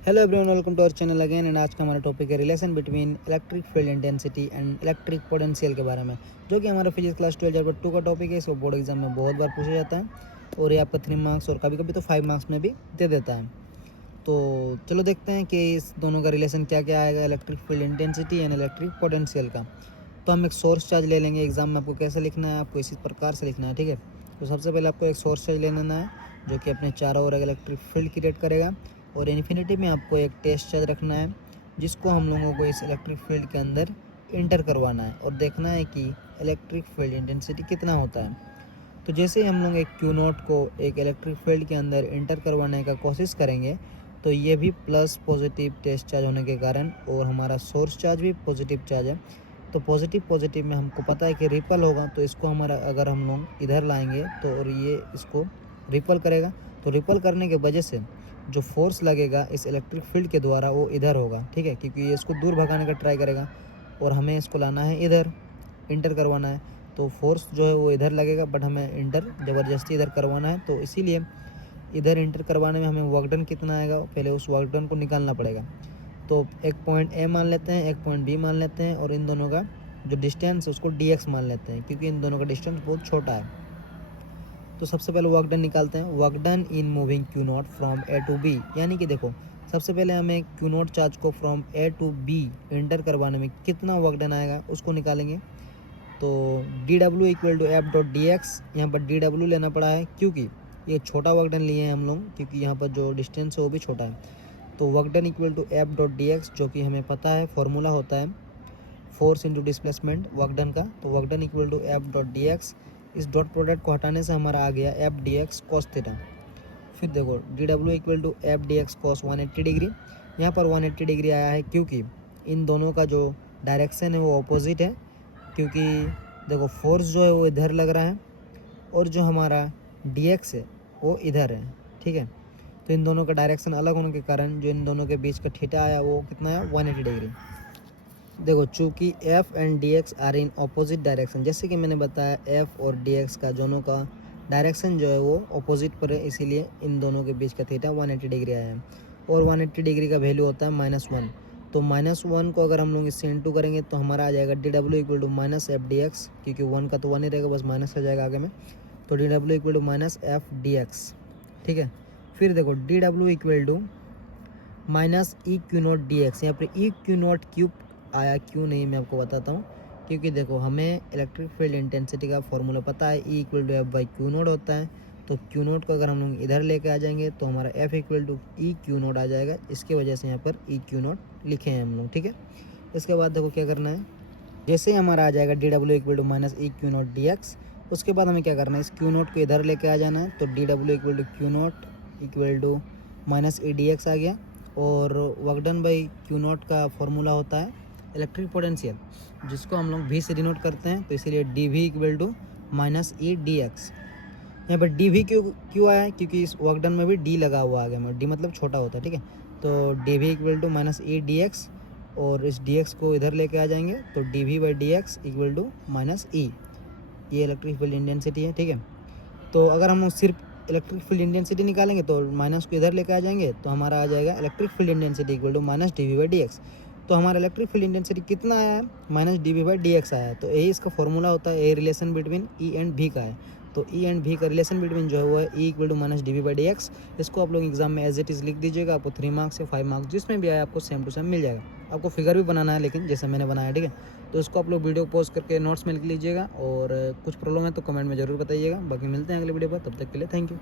Hello everyone, welcome to our channel again. And आज का हमारा टॉपिक है relation between electric field intensity and electric potential के बारे में, जो कि हमारा फिजिक्स क्लास 12 का टॉपिक है। इसको बोर्ड एग्जाम में बहुत बार पूछा जाता है और ये आपका 3 मार्क्स और कभी कभी तो 5 मार्क्स में भी दे देता है। तो चलो देखते हैं कि इस दोनों का रिलेशन क्या क्या आएगा, electric field intensity and electric potential का। तो हम एक सोर्स चार्ज ले लेंगे। एग्जाम में आपको कैसे लिखना है, आपको इसी प्रकार से लिखना है, ठीक है। तो सबसे पहले आपको एक सोर्स चार्ज ले लेना है जो कि अपने चारों ओर इलेक्ट्रिक फील्ड क्रिएट करेगा, और इन्फिनिटी में आपको एक टेस्ट चार्ज रखना है जिसको हम लोगों को इस इलेक्ट्रिक फील्ड के अंदर इंटर करवाना है और देखना है कि इलेक्ट्रिक फील्ड इंटेंसिटी कितना होता है। तो जैसे ही हम लोग एक क्यू नॉट को एक इलेक्ट्रिक फील्ड के अंदर इंटर करवाने का कोशिश करेंगे, तो ये भी प्लस पॉजिटिव टेस्ट चार्ज होने के कारण, और हमारा सोर्स चार्ज भी पॉजिटिव चार्ज है, तो पॉजिटिव पॉजिटिव में हमको पता है कि रिपल होगा। तो इसको हमारा अगर हम लोग इधर लाएंगे तो और ये इसको रिपल करेगा, तो रिपल करने के वजह से जो फोर्स लगेगा इस इलेक्ट्रिक फील्ड के द्वारा वो इधर होगा, ठीक है, क्योंकि ये इसको दूर भगाने का ट्राई करेगा और हमें इसको लाना है इधर, इंटर करवाना है। तो फोर्स जो है वो इधर लगेगा, बट हमें इंटर ज़बरदस्ती इधर करवाना है। तो इसीलिए इधर इंटर करवाने में हमें वर्क डन कितना आएगा, पहले उस वर्क डन को निकालना पड़ेगा। तो एक पॉइंट ए मान लेते हैं, एक पॉइंट बी मान लेते हैं, और इन दोनों का जो डिस्टेंस है उसको डी एक्स मान लेते हैं, क्योंकि इन दोनों का डिस्टेंस बहुत छोटा है। तो सबसे पहले वर्क डन निकालते हैं। Work done in moving Q naught from A to B, यानी कि देखो सबसे पहले हमें क्यू नॉट चार्ज को from A to B enter करवाने में कितना वर्क डन आएगा उसको निकालेंगे। तो D W equal to F dot D X, यहाँ पर डी डब्ल्यू लेना पड़ा है क्योंकि ये छोटा वर्क डन लिए हैं हम लोग, क्योंकि यहाँ पर जो डिस्टेंस है वो भी छोटा है। तो work done equal to F dot D X, जो कि हमें पता है फॉर्मूला होता है force into displacement work done का। तो work done equal to F dot D X, इस डॉट प्रोडक्ट को हटाने से हमारा आ गया F D X cos theta. फिर देखो D W equal to F D X cos 180 degree, यहाँ पर 180 डिग्री आया है क्योंकि इन दोनों का जो डायरेक्शन है वो अपोजिट है, क्योंकि देखो फोर्स जो है वो इधर लग रहा है और जो हमारा डी एक्स है वो इधर है, ठीक है। तो इन दोनों का डायरेक्शन अलग होने के कारण जो इन दोनों के बीच का थीटा आया वो कितना है, 180 डिग्री। देखो चूँकि F and D X are in opposite direction, जैसे कि मैंने बताया एफ और डी एक्स का दोनों का डायरेक्शन जो है वो अपोजिट पर है, इसीलिए इन दोनों के बीच का थीटा 180 डिग्री आया है। और 180 डिग्री का वैल्यू होता है -1। तो -1 को अगर हम लोग इससे इंटू करेंगे तो हमारा आ जाएगा D W equal to minus F D X, क्योंकि 1 का तो 1 ही रहेगा, बस माइनस आ जाएगा आगे में। तो D W equal to minus F D X, ठीक है। फिर देखो D W equal to minus E Q naught D X, यहाँ पर ई क्यू नॉट क्यूब आया क्यों नहीं मैं आपको बताता हूँ। क्योंकि देखो हमें इलेक्ट्रिक फील्ड इंटेंसिटी का फॉर्मूला पता है, E equal to F by Q naught होता है। तो क्यू नोट को अगर हम लोग इधर लेके आ जाएंगे तो हमारा F equal to E Q naught आ जाएगा, इसकी वजह से यहाँ पर ई क्यू नोट लिखे हैं हम लोग, ठीक है। इसके बाद देखो क्या करना है, जैसे ही हमारा आ जाएगा D W equal to minus E Q naught D X, उसके बाद हमें क्या करना है, इस क्यू नोट को इधर लेके आ जाना है। तो D W equal to Q naught equal to minus E D X आ गया, और work done by Q naught का फॉर्मूला होता है इलेक्ट्रिक पोटेंशियल, जिसको हम लोग भी से डिनोट करते हैं। तो इसीलिए D V equal to minus E D X. यहाँ पर डी वी क्यों आया है, क्योंकि इस वर्क डन में भी डी लगा हुआ आ गया, डी मतलब छोटा होता है, ठीक है। तो D V equal to minus E D X, और इस डी एक्स को इधर लेके आ जाएंगे। तो D V by D X equal to minus E, ये इलेक्ट्रिक फील्ड इंटेंसिटी है, ठीक है। तो अगर हम लोग सिर्फ इलेक्ट्रिक फील्ड इंटेंसिटी निकालेंगे तो माइनस को इधर लेके आ जाएंगे, तो हमारा आ जाएगा electric field intensity equal to minus D V by D X. तो हमारा इलेक्ट्रिक फील्ड इंटेंसिटी कितना आया है, minus D V by D X आया है। तो यही इसका फॉर्मूला होता है, a relation between E and V का है। तो ई एंड भी का रिलेशन बिटवीन जो है वो है E equal to minus D V by D X. इसको आप लोग एग्जाम में एज इट इज़ लिख दीजिएगा, आपको 3 मार्क्स या 5 मार्क्स जिसमें भी आए आपको सेम टू सेम मिल जाएगा। आपको फिगर भी बनाना है लेकिन जैसे मैंने बनाया, ठीक है। तो इसको आप लोग वीडियो पॉज करके नोट्स में लिख लीजिएगा, और कुछ प्रॉब्लम है तो कमेंट में ज़रूर बताइएगा। बाकी मिलते हैं अगले वीडियो पर, तब तक के लिए थैंक यू।